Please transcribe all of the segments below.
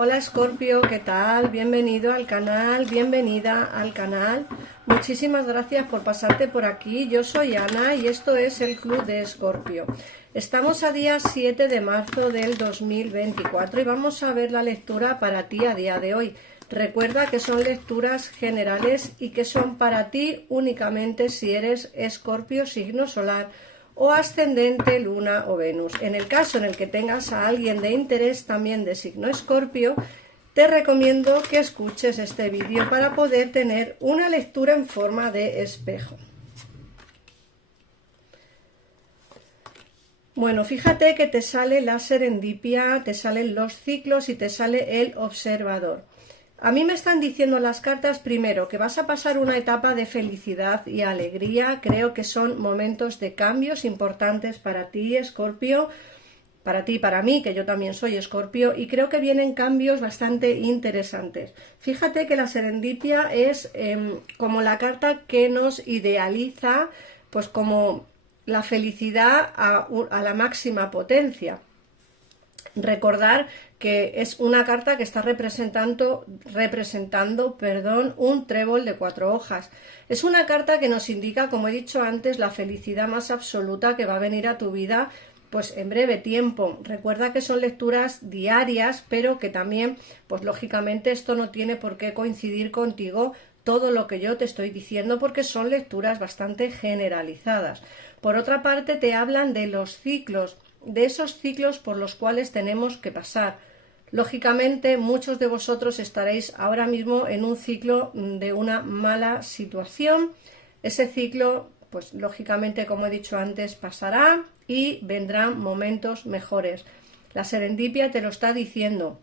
Hola Escorpio, ¿qué tal? Bienvenido al canal, bienvenida al canal. Muchísimas gracias por pasarte por aquí. Yo soy Ana y esto es el Club de Escorpio. Estamos a día 7 de marzo del 2024 y vamos a ver la lectura para ti a día de hoy. Recuerda que son lecturas generales y que son para ti únicamente si eres Escorpio, signo solar o ascendente, luna o Venus. En el caso en el que tengas a alguien de interés también de signo Escorpio, te recomiendo que escuches este vídeo para poder tener una lectura en forma de espejo. Bueno, fíjate que te sale la serendipia, te salen los ciclos y te sale el observador. A mí me están diciendo las cartas, primero, que vas a pasar una etapa de felicidad y alegría. Creo que son momentos de cambios importantes para ti, Escorpio, para ti y para mí, que yo también soy Escorpio, y creo que vienen cambios bastante interesantes. Fíjate que la serendipia es como la carta que nos idealiza, pues como la felicidad a la máxima potencia. Recordar que es una carta que está representando, un trébol de 4 hojas. Es una carta que nos indica, como he dicho antes, la felicidad más absoluta que va a venir a tu vida pues en breve tiempo. Recuerda que son lecturas diarias, pero que también, pues lógicamente esto no tiene por qué coincidir contigo todo lo que yo te estoy diciendo, porque son lecturas bastante generalizadas. Por otra parte, te hablan de los ciclos, de esos ciclos por los cuales tenemos que pasar. Lógicamente, muchos de vosotros estaréis ahora mismo en un ciclo de una mala situación. Ese ciclo, pues lógicamente, como he dicho antes, pasará y vendrán momentos mejores. La serendipia te lo está diciendo.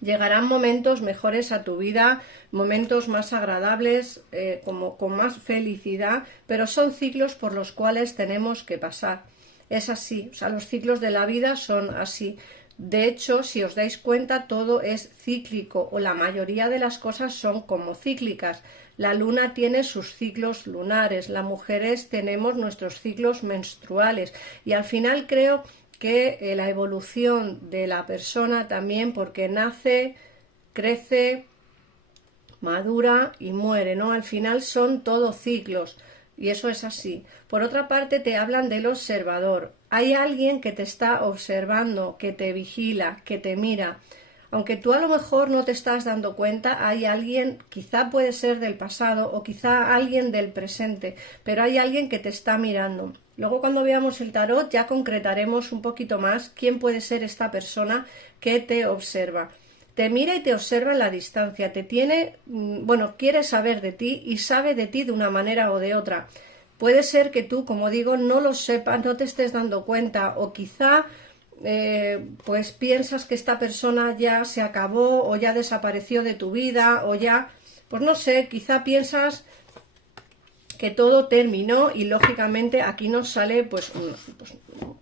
Llegarán momentos mejores a tu vida, momentos más agradables, como con más felicidad, pero son ciclos por los cuales tenemos que pasar. Es así, o sea, los ciclos de la vida son así. De hecho, si os dais cuenta, todo es cíclico, o la mayoría de las cosas son como cíclicas. La luna tiene sus ciclos lunares, las mujeres tenemos nuestros ciclos menstruales, y al final creo que la evolución de la persona también, porque nace, crece, madura y muere, ¿no? Al final son todos ciclos. Y eso es así. Por otra parte, te hablan del observador. Hay alguien que te está observando, que te vigila, que te mira. Aunque tú a lo mejor no te estás dando cuenta, hay alguien, quizá puede ser del pasado o quizá alguien del presente, pero hay alguien que te está mirando. Luego, cuando veamos el tarot, ya concretaremos un poquito más quién puede ser esta persona que te observa. Te mira y te observa en la distancia, te tiene, quiere saber de ti y sabe de ti de una manera o de otra. Puede ser que tú, como digo, no lo sepas, no te estés dando cuenta, o quizá pues piensas que esta persona ya se acabó o ya desapareció de tu vida, o ya, pues no sé, quizá piensas que todo terminó, y lógicamente aquí nos sale pues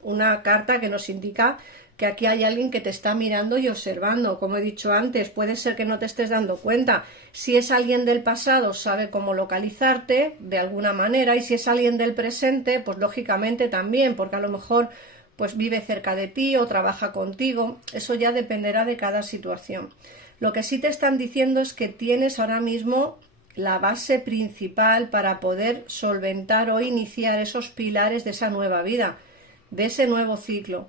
una carta que nos indica que aquí hay alguien que te está mirando y observando. Como he dicho antes, puede ser que no te estés dando cuenta. Si es alguien del pasado, sabe cómo localizarte de alguna manera, y si es alguien del presente, pues lógicamente también, porque a lo mejor pues vive cerca de ti o trabaja contigo. Eso ya dependerá de cada situación. Lo que sí te están diciendo es que tienes ahora mismo la base principal para poder solventar o iniciar esos pilares de esa nueva vida, de ese nuevo ciclo.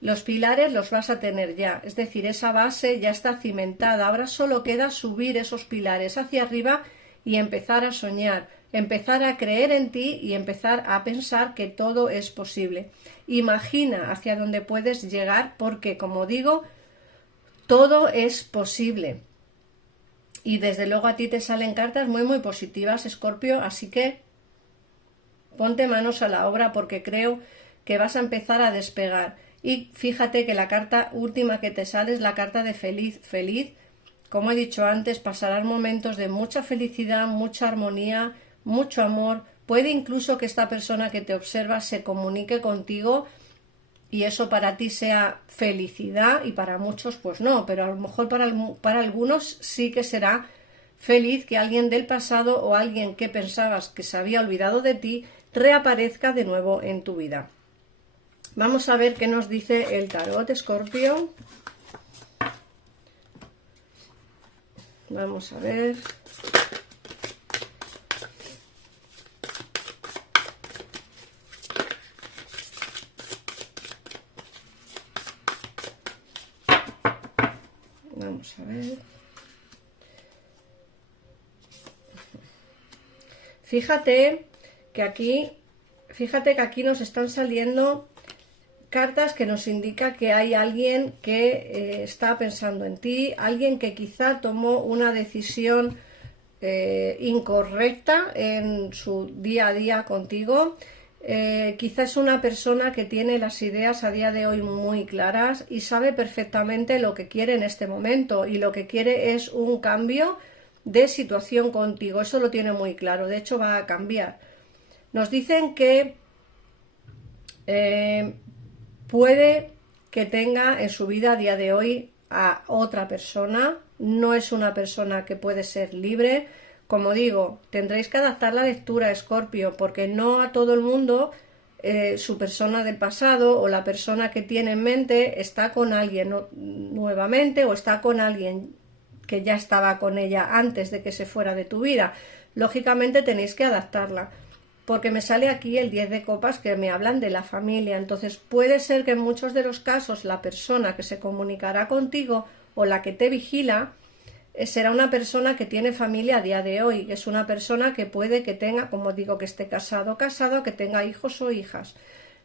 Los pilares los vas a tener ya, es decir, esa base ya está cimentada. Ahora solo queda subir esos pilares hacia arriba y empezar a soñar, empezar a creer en ti y empezar a pensar que todo es posible. Imagina hacia dónde puedes llegar, porque, como digo, todo es posible. Y desde luego a ti te salen cartas muy muy positivas, Escorpio, así que ponte manos a la obra, porque creo que vas a empezar a despegar. Y fíjate que la carta última que te sale es la carta de feliz, feliz. Como he dicho antes, pasarán momentos de mucha felicidad, mucha armonía, mucho amor. Puede incluso que esta persona que te observa se comunique contigo y eso para ti sea felicidad, y para muchos pues no, pero a lo mejor para algunos sí que será feliz que alguien del pasado o alguien que pensabas que se había olvidado de ti reaparezca de nuevo en tu vida. Vamos a ver qué nos dice el tarot, Escorpio. Vamos a ver. Vamos a ver. Fíjate que aquí nos están saliendo cartas que nos indica que hay alguien que está pensando en ti, alguien que quizá tomó una decisión incorrecta en su día a día contigo. Quizás es una persona que tiene las ideas a día de hoy muy claras y sabe perfectamente lo que quiere en este momento, y lo que quiere es un cambio de situación contigo. Eso lo tiene muy claro, de hecho va a cambiar. Nos dicen que puede que tenga en su vida a día de hoy a otra persona. No es una persona que puede ser libre. Como digo, tendréis que adaptar la lectura, Escorpio, porque no a todo el mundo su persona del pasado o la persona que tiene en mente está con alguien nuevamente, o está con alguien que ya estaba con ella antes de que se fuera de tu vida. Lógicamente tenéis que adaptarla, porque me sale aquí el 10 de copas, que me hablan de la familia. Entonces puede ser que en muchos de los casos la persona que se comunicará contigo o la que te vigila será una persona que tiene familia a día de hoy. Es una persona que puede que tenga, como digo, que esté casado o casada, que tenga hijos o hijas.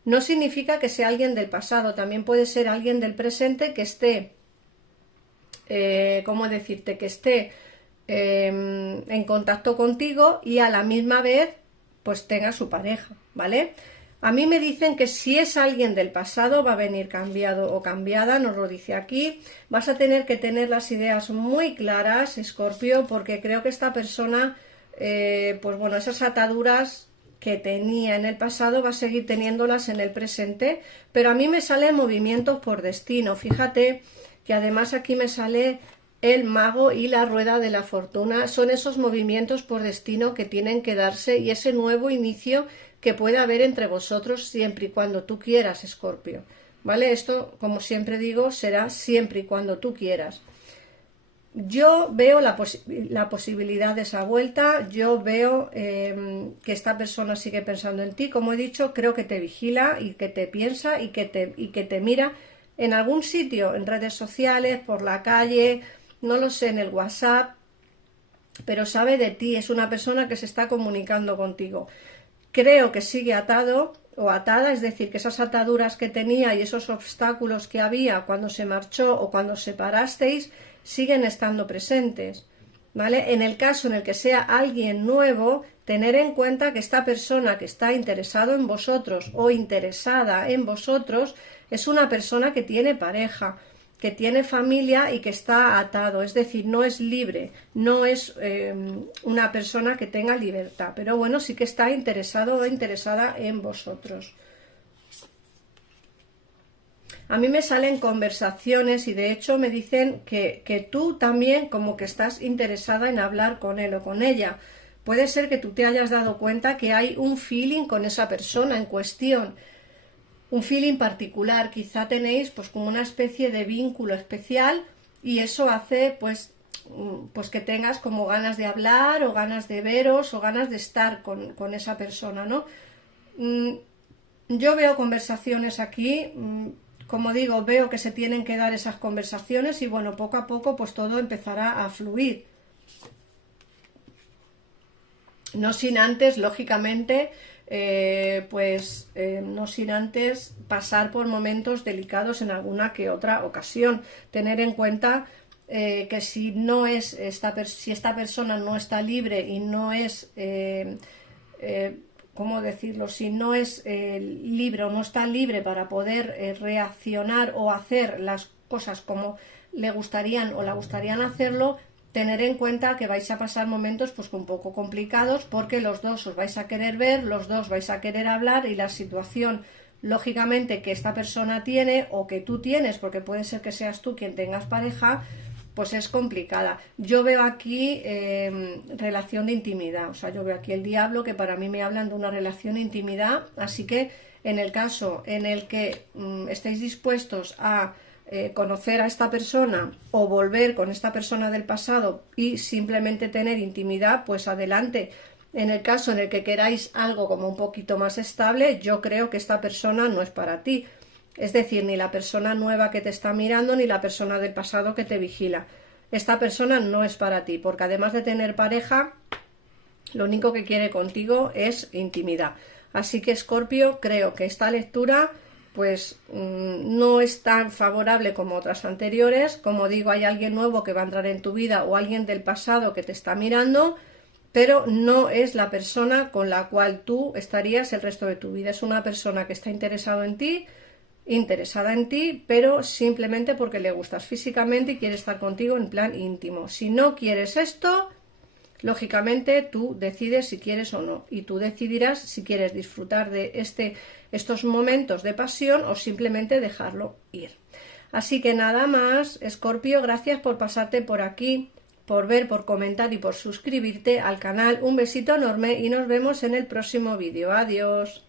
No significa que sea alguien del pasado, también puede ser alguien del presente que esté, ¿cómo decirte? Que esté en contacto contigo y a la misma vez pues tenga su pareja, ¿vale? A mí me dicen que si es alguien del pasado va a venir cambiado o cambiada, nos lo dice aquí. Vas a tener que tener las ideas muy claras, Escorpio, porque creo que esta persona, pues bueno, esas ataduras que tenía en el pasado va a seguir teniéndolas en el presente, pero a mí me salen movimientos por destino. Fíjate que además aquí me sale el mago y la rueda de la fortuna. Son esos movimientos por destino que tienen que darse, y ese nuevo inicio que puede haber entre vosotros siempre y cuando tú quieras, Escorpio, ¿vale? Esto, como siempre digo, será siempre y cuando tú quieras. Yo veo la posibilidad de esa vuelta. Yo veo que esta persona sigue pensando en ti. Como he dicho, creo que te vigila y que te piensa y que te mira en algún sitio, en redes sociales, por la calle, no lo sé, en el WhatsApp, pero sabe de ti. Es una persona que se está comunicando contigo. Creo que sigue atado o atada, es decir, que esas ataduras que tenía y esos obstáculos que había cuando se marchó o cuando separasteis siguen estando presentes, ¿vale? En el caso en el que sea alguien nuevo, tener en cuenta que esta persona que está interesado en vosotros o interesada en vosotros es una persona que tiene pareja, que tiene familia y que está atado, es decir, no es libre, no es una persona que tenga libertad, pero bueno, sí que está interesado o interesada en vosotros. A mí me salen conversaciones y de hecho me dicen que tú también como que estás interesada en hablar con él o con ella. Puede ser que tú te hayas dado cuenta que hay un feeling con esa persona en cuestión, un feeling particular, quizá tenéis pues como una especie de vínculo especial, y eso hace pues que tengas como ganas de hablar o ganas de veros o ganas de estar con esa persona, ¿no? Yo veo conversaciones aquí, como digo, veo que se tienen que dar esas conversaciones y bueno, poco a poco pues todo empezará a fluir. No sin antes, lógicamente, no sin antes pasar por momentos delicados en alguna que otra ocasión. Tener en cuenta que si no es si esta persona no está libre y no es, ¿cómo decirlo? Si no es libre o no está libre para poder reaccionar o hacer las cosas como le gustarían o la gustarían hacerlo, tener en cuenta que vais a pasar momentos pues un poco complicados, porque los dos os vais a querer ver, los dos vais a querer hablar, y la situación lógicamente que esta persona tiene o que tú tienes, porque puede ser que seas tú quien tengas pareja, pues es complicada. Yo veo aquí relación de intimidad, o sea, yo veo aquí el diablo, que para mí me hablan de una relación de intimidad, así que en el caso en el que estéis dispuestos a conocer a esta persona o volver con esta persona del pasado y simplemente tener intimidad, pues adelante. En el caso en el que queráis algo como un poquito más estable, yo creo que esta persona no es para ti. Es decir, ni la persona nueva que te está mirando, ni la persona del pasado que te vigila. Esta persona no es para ti, porque además de tener pareja, lo único que quiere contigo es intimidad. Así que, Escorpio, creo que esta lectura pues no es tan favorable como otras anteriores. Como digo, hay alguien nuevo que va a entrar en tu vida o alguien del pasado que te está mirando, pero no es la persona con la cual tú estarías el resto de tu vida. Es una persona que está interesada en ti, pero simplemente porque le gustas físicamente y quiere estar contigo en plan íntimo. Si no quieres esto, lógicamente tú decides si quieres o no, y tú decidirás si quieres disfrutar de estos momentos de pasión o simplemente dejarlo ir. Así que nada más, Escorpio, gracias por pasarte por aquí, por ver, por comentar y por suscribirte al canal. Un besito enorme y nos vemos en el próximo vídeo. Adiós.